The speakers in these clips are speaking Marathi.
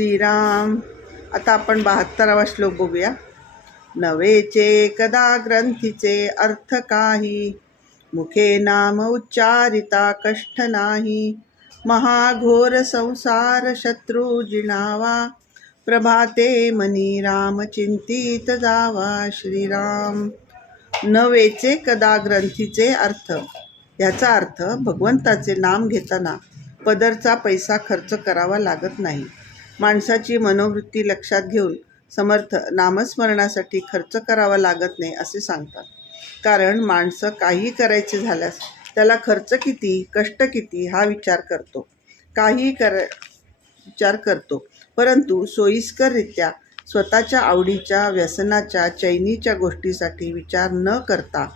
श्रीराम. आता आपण बहात्तरावा श्लोक बघूया. नवेचे कदा ग्रंथीचे अर्थ काही? मुखे नाम उच्चारिता कष्ट नाही. महाघोर संसार शत्रू जिणावा. प्रभाते मनी राम चिंतित जावा श्रीराम. नवेचे कदा ग्रंथीचे अर्थ? याचा अर्थ भगवंताचे नाम घेताना पदरचा पैसा खर्च करावा लागत नाही. माणसाची मनोवृत्ती लक्षात घेऊन समर्थ नामस्मरणासाठी खर्च करावा लागत नाही असे सांगतात. कारण माणसं काही करायचे झाल्यास त्याला खर्च किती कष्ट किती हा विचार करतो. काही कर विचार करतो. परंतु सोयीस्कररित्या स्वतःच्या आवडीच्या व्यसनाच्या चैनीच्या गोष्टीसाठी विचार न करता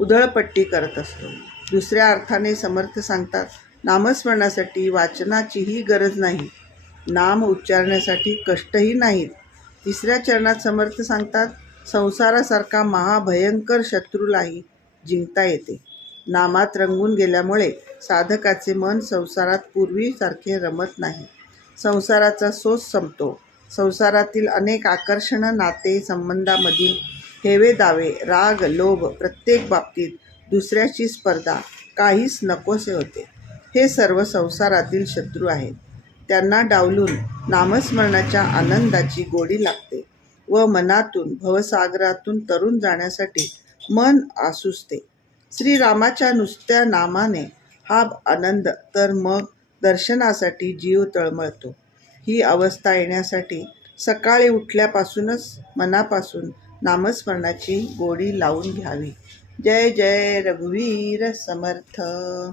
उधळपट्टी करत असतो. दुसऱ्या अर्थाने समर्थ सांगतात नामस्मरणासाठी वाचनाचीही गरज नाही. नाम उच्चारण्यासाठी कष्टही नाहीत. तिसऱ्या चरणात समर्थ सांगतात संसारासारखा महाभयंकर शत्रूलाही जिंकता येते. नामात रंगून गेल्यामुळे साधकाचे मन संसारात पूर्वीसारखे रमत नाही. संसाराचा सोस संपतो. संसारातील अनेक आकर्षणं नाते संबंधामधील हेवे दावे राग लोभ प्रत्येक बाबतीत दुसऱ्याची स्पर्धा काहीच नकोसे होते. हे सर्व संसारातील शत्रू आहेत. त्यांना डावलून नामस्मरणाच्या आनंदाची गोडी लागते व मनातून भवसागरातून तरून जाण्यासाठी मन आसुसते. श्रीरामाच्या नुसत्या नामाने हा आनंद तर मग दर्शनासाठी जीव तळमळतो. ही अवस्था येण्यासाठी सकाळी उठल्यापासूनच मनापासून नामस्मरणाची गोडी लावून घ्यावी. जय जय रघुवीर समर्थ!